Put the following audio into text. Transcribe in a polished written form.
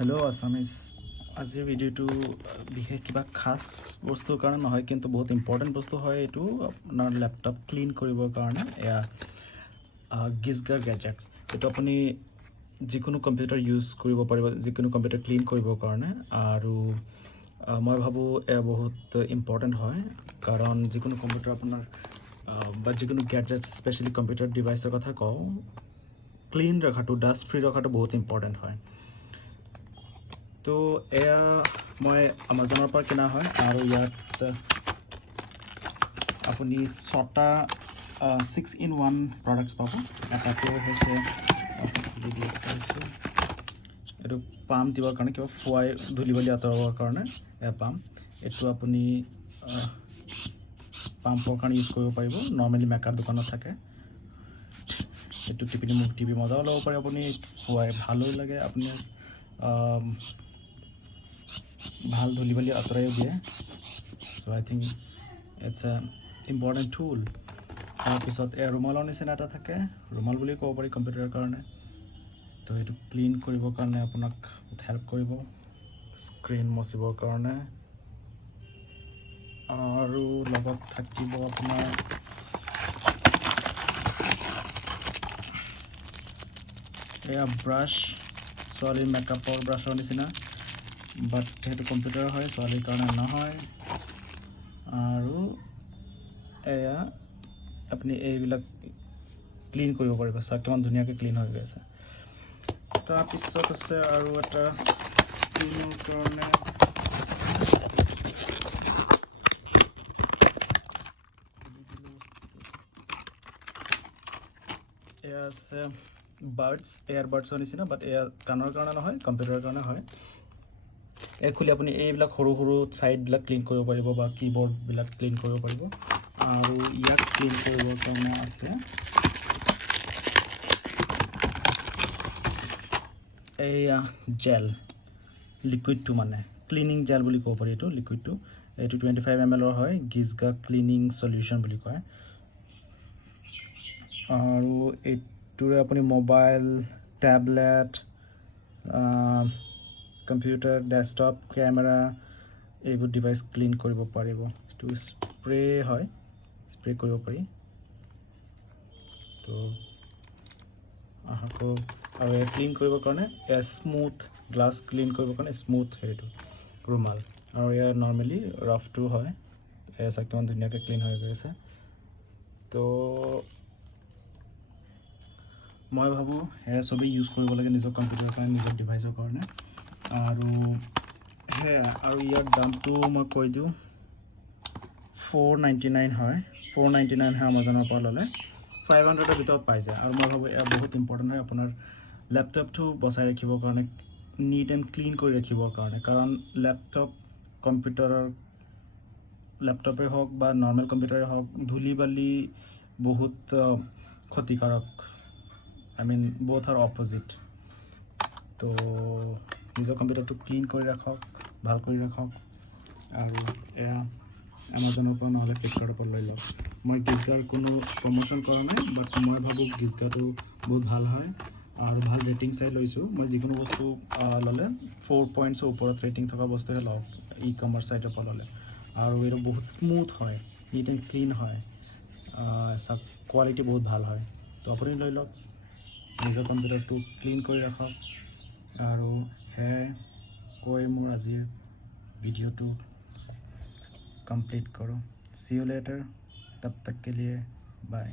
Hello' Assamese. আজিৰ ভিডিঅ'টো বিশেষ কিবা খাছ বস্তুৰ কাৰণে নহয়, কিন্তু বহুত ইম্পৰ্টেণ্ট বস্তু হয়। এইটো আপোনাৰ লেপটপ ক্লিন কৰিবৰ কাৰণে এয়া গিজগাৰ গেজেটছ। এইটো আপুনি যিকোনো কম্পিউটাৰ ইউজ কৰিব পাৰিব, যিকোনো কম্পিউটাৰ ক্লিন কৰিবৰ কাৰণে। আৰু মই ভাবোঁ এয়া বহুত ইম্পৰ্টেণ্ট হয়, কাৰণ যিকোনো কম্পিউটাৰ আপোনাৰ বা যিকোনো গেজেটছ, স্পেচিয়েলি কম্পিউটাৰ ডিভাইচৰ কথা কওঁ, ক্লিন ৰখাটো, ডাষ্ট ফ্ৰী ৰখাটো বহুত ইম্পৰ্টেণ্ট হয়। তো এয়া মই আমাজনৰ পৰা কিনা হয়, আৰু ইয়াত আপুনি 6টা 6-in-1 প্ৰডাক্টছ পাব। এটাটো হৈছে এইটো পাম্প দিবৰ কাৰণে, কিবা ফুৱাই ধূলি বালি আঁতৰাবৰ কাৰণে এয়া পাম্প। এইটো আপুনি পাম্পৰ কাৰণে ইউজ কৰিব পাৰিব, নৰ্মেলি মেকআপ দোকানত থাকে। এইটো টিপি মুখ টিপি মজাও ল'ব পাৰে আপুনি, ফুৱাই ভালো লাগে, আপুনি ভাল ধূলি বালি আঁতৰাইও দিয়ে। চ' আই থিংক ইটছ এ ইম্পৰ্টেণ্ট টুল। তাৰপিছত এয়া ৰুমালৰ নিচিনা এটা থাকে, ৰুমাল বুলি ক'ব পাৰি কম্পিউটাৰৰ কাৰণে। তো এইটো ক্লিন কৰিবৰ কাৰণে আপোনাক বহুত হেল্প কৰিব, স্ক্ৰীন মচিবৰ কাৰণে। আৰু লগত থাকিব আপোনাৰ এয়া ব্ৰাছ, ছোৱালীৰ মেকআপৰ ব্ৰাছৰ নিচিনা, বাট সেইটো কম্পিউটাৰ হয়, ছোৱালীৰ কাৰণে নহয়। আৰু এয়া আপুনি এইবিলাক ক্লিন কৰিব পাৰিব। চাওক কিমান ধুনীয়াকৈ ক্লিন হৈ গৈ আছে। তাৰপিছত আছে আৰু এটা স্ক্ৰীনৰ কাৰণে এয়া আছে বাডছ, এয়াৰবাডছৰ নিচিনা, বাট এয়া কাণৰ কাৰণে নহয়, কম্পিউটাৰৰ কাৰণে হয়। এই খুলি আপুনি এইবিলাক সৰু সৰু ছাইডবিলাক ক্লিন কৰিব পাৰিব, বা কীবৰ্ডবিলাক ক্লিন কৰিব পাৰিব। আৰু ইয়াক ক্লিন কৰিবৰ কাৰণে আছে এয়া জেল, লিকুইডটো, মানে ক্লিনিং জেল বুলি ক'ব পাৰি। এইটো লিকুইডটো, এইটো 25 ml হয়, গিজগা ক্লিনিং চলিউশ্যন বুলি কয়। আৰু এইটোৰে আপুনি mobile, tablet, computer, desktop, camera, এইবোৰ ডিভাইচ ক্লিন কৰিব পাৰিব। এইটো স্প্ৰে হয়, স্প্ৰে কৰিব পাৰি। তো আশা কৰোঁ। আৰু এয়া ক্লিন কৰিবৰ কাৰণে এয়া স্মুথ গ্লাছ, ক্লিন কৰিবৰ কাৰণে স্মুথ সেইটো ৰুমাল। আৰু এয়া নৰ্মেলি ৰাফটো হয়। এয়া চাওক কিমান ধুনীয়াকৈ ক্লিন হৈ গৈছে। তো মই ভাবোঁ সেয়া চবেই ইউজ কৰিব লাগে নিজৰ কম্পিউটাৰৰ কাৰণে, নিজৰ ডিভাইচৰ কাৰণে। আৰু সেয়া, আৰু ইয়াৰ দামটো মই কৈ দিওঁ, 499 হয়। 499 হয় আমাজনৰ পৰা ল'লে, 500ৰ ভিতৰত পাই যায়। আৰু মই ভাবোঁ এয়া বহুত ইম্পৰ্টেণ্ট হয় আপোনাৰ লেপটপটো বচাই ৰাখিবৰ কাৰণে, নিট এণ্ড ক্লিন কৰি ৰাখিবৰ কাৰণে। কাৰণ লেপটপেই হওক বা নৰ্মেল কম্পিউটাৰেই হওক, ধূলি বালি বহুত ক্ষতিকাৰক। I mean both R opposite. তো নিজৰ কম্পিউটাৰটো ক্লিন কৰি ৰাখক, ভাল কৰি ৰাখক। আৰু এয়া আমাজনৰ পৰা নহ'লে ফ্লিপকাৰ্টৰ পৰা লৈ লওক। মই গিজগাৰ কোনো প্ৰমোশ্যন কৰা নাই, বাট মই ভাবোঁ গিজগাটো বহুত ভাল হয়, আৰু ভাল ৰেটিং চাই লৈছোঁ। মই যিকোনো বস্তু ল'লে 4 পইণ্টছৰ ওপৰত ৰেটিং থকা বস্তুহে লওঁ, ই কমাৰ্চ ছাইটৰ পৰা ল'লে। আৰু এইটো বহুত স্মুথ হয়, নিট এণ্ড ক্লিন হয়, চাওক কোৱালিটি বহুত ভাল হয়। তো আপুনি লৈ লওক, নিজৰ কম্পিউটাৰটো ক্লিন কৰি ৰাখক। আৰু সেয়াই কৈ মোৰ আজিৰ ভিডিঅ'টো कंप्लीट करो। सी यू लेटर, तब तक के लिए बाय।